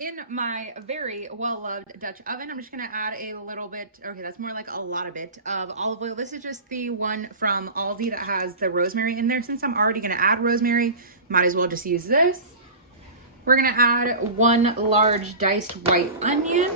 In my very well-loved Dutch oven, I'm just gonna add a little bit, okay, that's more like a lot of bit of olive oil. This is just the one from Aldi that has the rosemary in there. Since I'm already gonna add rosemary, might as well just use this. We're gonna add 1 large diced white onion.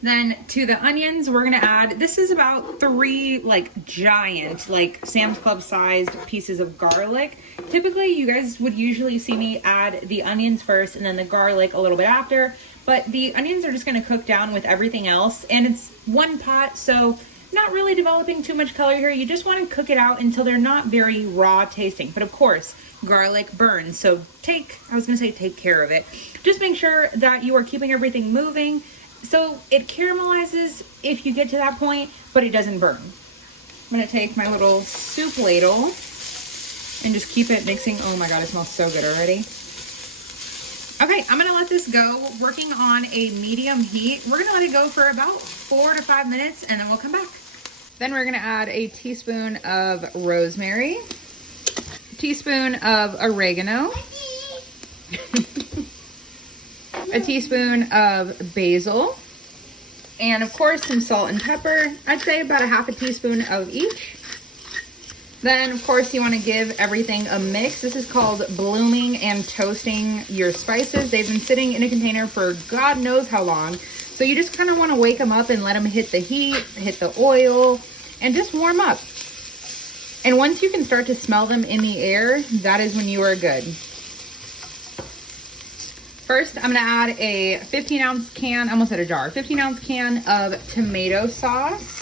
Then to the onions, we're gonna add, this is about 3 like giant, like Sam's Club sized pieces of garlic. Typically, you guys would usually see me add the onions first and then the garlic a little bit after, but the onions are just gonna cook down with everything else, and it's one pot, so not really developing too much color here. You just wanna cook it out until they're not very raw tasting. But of course, garlic burns, so take care of it. Just make sure that you are keeping everything moving, so it caramelizes if you get to that point, but it doesn't burn. I'm gonna take my little soup ladle and just keep it mixing. Oh my God, it smells so good already. Okay, I'm gonna let this go, working on a medium heat. We're gonna let it go for about 4 to 5 minutes and then we'll come back. Then we're gonna add a teaspoon of rosemary, a teaspoon of oregano, a teaspoon of basil, and of course some salt and pepper. I'd say about 1/2 teaspoon of each. Then of course you want to give everything a mix. This is called blooming and toasting your spices. They've been sitting in a container for God knows how long. So you just kind of want to wake them up and let them hit the heat, hit the oil, and just warm up. And once you can start to smell them in the air, that is when you are good. First, I'm gonna add a 15-ounce can, almost at a jar, 15-ounce can of tomato sauce.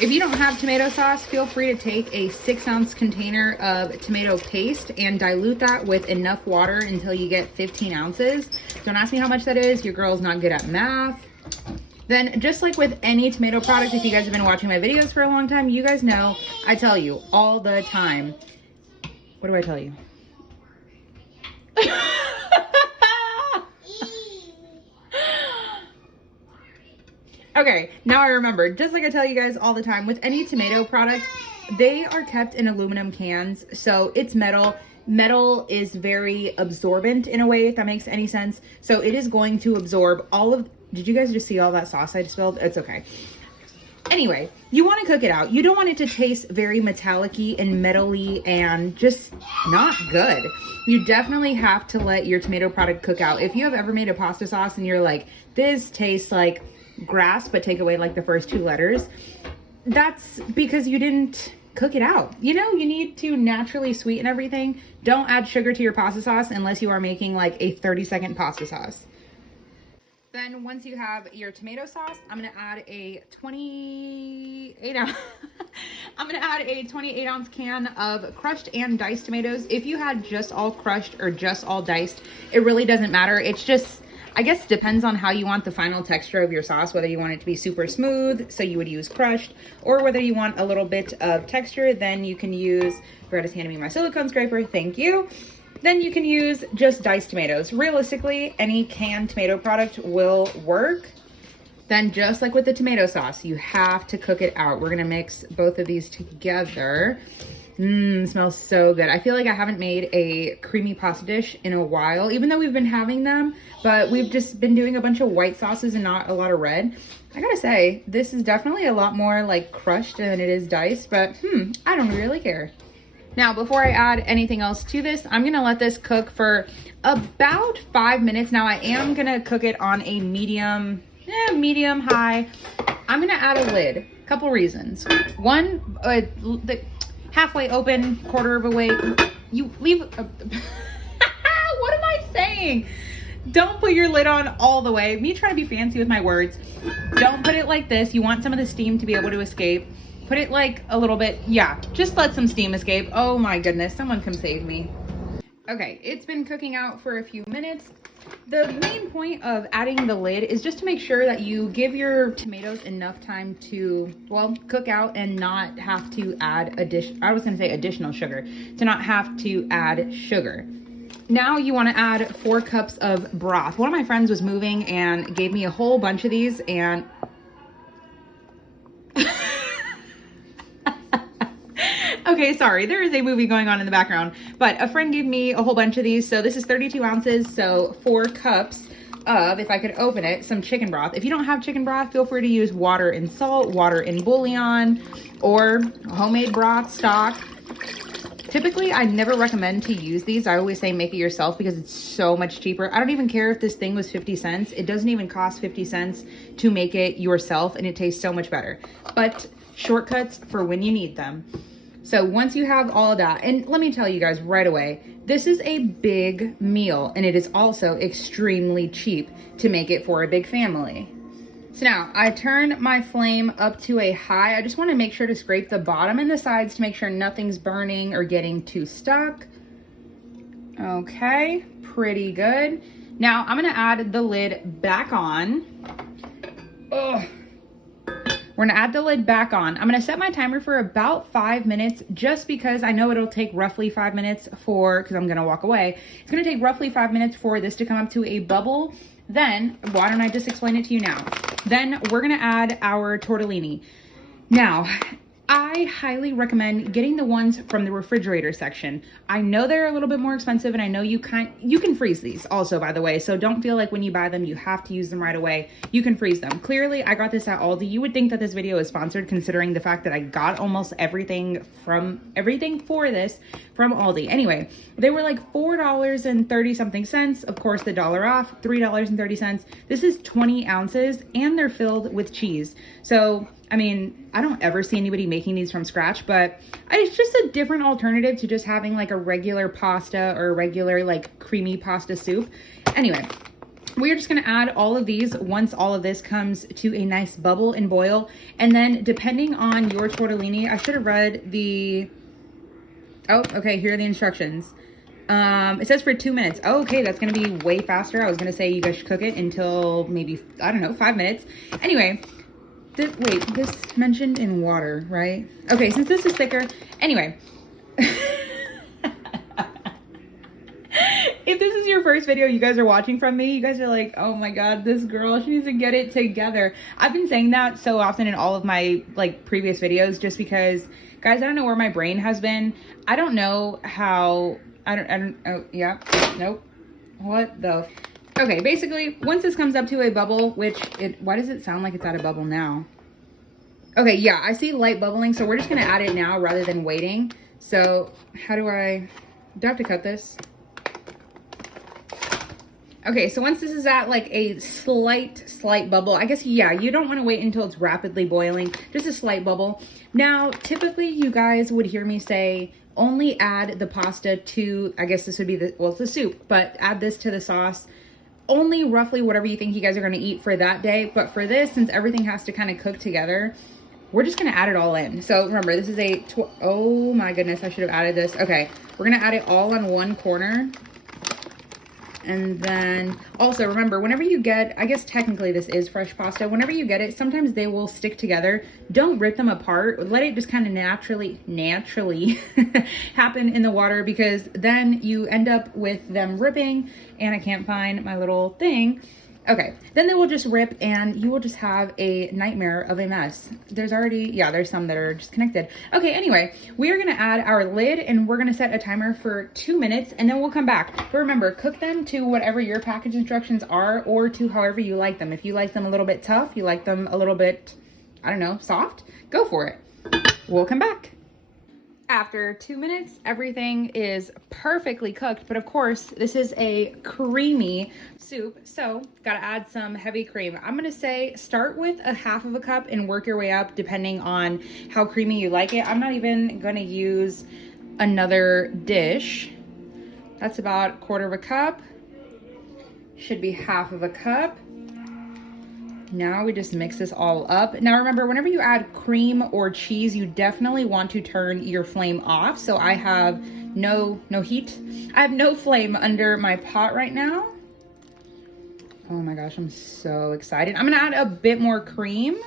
If you don't have tomato sauce, feel free to take a 6-ounce container of tomato paste and dilute that with enough water until you get 15 ounces. Don't ask me how much that is, your girl's not good at math. Then, just like with any tomato product, if you guys have been watching my videos for a long time, you guys know I tell you all the time. What do I tell you? Okay, now I remember. Just like I tell you guys all the time, with any tomato product, they are kept in aluminum cans, so it's metal. Metal is very absorbent in a way, if that makes any sense. So it is going to absorb all of, did you guys just see all that sauce I just spilled? It's okay. Anyway, you want to cook it out. You don't want it to taste very metallic-y and metal-y and just not good. You definitely have to let your tomato product cook out. If you have ever made a pasta sauce and you're like, this tastes like grass, but take away like the first 2 letters, that's because you didn't cook it out. You know, you need to naturally sweeten everything. Don't add sugar to your pasta sauce unless you are making like a 30-second pasta sauce. Then once you have your tomato sauce, I'm gonna add a 28-ounce can of crushed and diced tomatoes. If you had just all crushed or just all diced, it really doesn't matter. It's just, I guess, depends on how you want the final texture of your sauce, whether you want it to be super smooth, so you would use crushed, or whether you want a little bit of texture, then you can use, Beretta's handing me my silicone scraper, thank you. Then you can use just diced tomatoes. Realistically, any canned tomato product will work. Then just like with the tomato sauce, you have to cook it out. We're gonna mix both of these together. Smells so good. I feel like I haven't made a creamy pasta dish in a while, even though we've been having them, but we've just been doing a bunch of white sauces and not a lot of red. I gotta say, this is definitely a lot more like crushed than it is diced, but I don't really care. Now, before I add anything else to this, I'm gonna let this cook for about 5 minutes. Now, I am gonna cook it on a medium high. I'm gonna add a lid. Couple reasons. One, the halfway open, quarter of a way. You leave. What am I saying? Don't put your lid on all the way. Me trying to be fancy with my words. Don't put it like this. You want some of the steam to be able to escape. Put it like a little bit, yeah, just let some steam escape. Oh my goodness, someone come save me. Okay, it's been cooking out for a few minutes. The main point of adding the lid is just to make sure that you give your tomatoes enough time to, well, cook out and not have to add additional sugar, to not have to add sugar. Now you want to add 4 cups of broth. One of my friends was moving and gave me a whole bunch of these, and Okay, sorry, there is a movie going on in the background, but a friend gave me a whole bunch of these. So this is 32 ounces, so 4 cups of, if I could open it, some chicken broth. If you don't have chicken broth, feel free to use water and salt, water and bouillon, or homemade broth stock. Typically, I never recommend to use these. I always say make it yourself because it's so much cheaper. I don't even care if this thing was 50 cents. It doesn't even cost 50 cents to make it yourself, and it tastes so much better. But shortcuts for when you need them. So once you have all of that, and let me tell you guys right away, this is a big meal, and it is also extremely cheap to make it for a big family. So now I turn my flame up to a high. I just want to make sure to scrape the bottom and the sides to make sure nothing's burning or getting too stuck. Okay, pretty good. Now I'm going to add the lid back on. Ugh. We're going to add the lid back on. I'm going to set my timer for about 5 minutes just because I know it'll take roughly 5 minutes because I'm going to walk away. It's going to take roughly 5 minutes for this to come up to a bubble. Then, why don't I just explain it to you now? Then we're going to add our tortellini. Now, I highly recommend getting the ones from the refrigerator section. I know they're a little bit more expensive, and I know you can freeze these also, by the way. So don't feel like when you buy them, you have to use them right away. You can freeze them. Clearly, I got this at Aldi. You would think that this video is sponsored considering the fact that I got almost everything for this from Aldi. Anyway, they were like $4.30 something cents. Of course, the dollar off, $3.30. This is 20 ounces, and they're filled with cheese. So I mean, I don't ever see anybody making these from scratch, but it's just a different alternative to just having like a regular pasta or a regular like creamy pasta soup. Anyway, we're just going to add all of these once all of this comes to a nice bubble and boil. And then depending on your tortellini, I should have read the, oh, okay, here are the instructions. It says for 2 minutes. Oh, okay, that's going to be way faster. I was going to say you guys should cook it until maybe, I don't know, 5 minutes. Anyway, wait, this mentioned in water, right? Okay, since this is thicker. Anyway. If this is your first video you guys are watching from me, you guys are like, oh my God, this girl, she needs to get it together. I've been saying that so often in all of my like previous videos just because, guys, I don't know where my brain has been. I don't know how, oh, yeah, nope. What the... Okay, basically, once this comes up to a bubble, why does it sound like it's at a bubble now? Okay, yeah, I see light bubbling, so we're just gonna add it now rather than waiting. So, do I have to cut this? Okay, so once this is at like a slight bubble, I guess, yeah, you don't wanna wait until it's rapidly boiling, just a slight bubble. Now, typically you guys would hear me say, only add the pasta to, I guess this would be it's the soup, but add this to the sauce. Only roughly whatever you think you guys are going to eat for that day. But for this, since everything has to kind of cook together, we're just going to add it all in. So remember, this is oh my goodness, I should have added this. Okay, we're going to add it all on one corner. And then also remember, whenever you get, I guess technically this is fresh pasta. Whenever you get it, sometimes they will stick together. Don't rip them apart. Let it just kind of naturally happen in the water, because then you end up with them ripping, and I can't find my little thing. Okay, then they will just rip and you will just have a nightmare of a mess. There's some that are just connected. Okay, anyway, we are gonna add our lid and we're gonna set a timer for 2 minutes and then we'll come back. But remember, cook them to whatever your package instructions are or to however you like them. If you like them a little bit tough, you like them a little bit, I don't know, soft, go for it. We'll come back. After 2 minutes, everything is perfectly cooked, but of course, this is a creamy soup, so gotta add some heavy cream. I'm gonna say start with a half of a cup and work your way up depending on how creamy you like it. I'm not even gonna use another dish. That's about 1/4 of a cup. Should be half of a cup. Now we just mix this all up. Now remember, whenever you add cream or cheese, you definitely want to turn your flame off. So I have no heat. I have no flame under my pot right now. Oh my gosh, I'm so excited. I'm gonna add a bit more cream.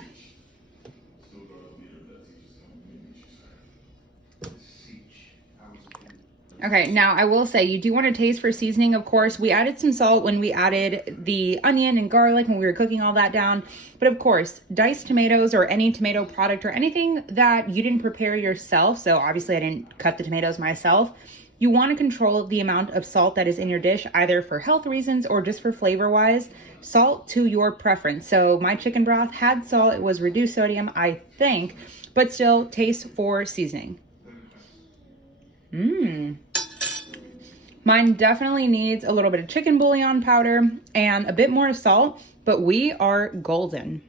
Okay, now I will say you do want to taste for seasoning, of course. We added some salt when we added the onion and garlic when we were cooking all that down. But of course, diced tomatoes or any tomato product or anything that you didn't prepare yourself, so obviously I didn't cut the tomatoes myself, you want to control the amount of salt that is in your dish, either for health reasons or just for flavor wise. Salt to your preference. So my chicken broth had salt, it was reduced sodium, I think, but still taste for seasoning. Mine definitely needs a little bit of chicken bouillon powder and a bit more salt, but we are golden.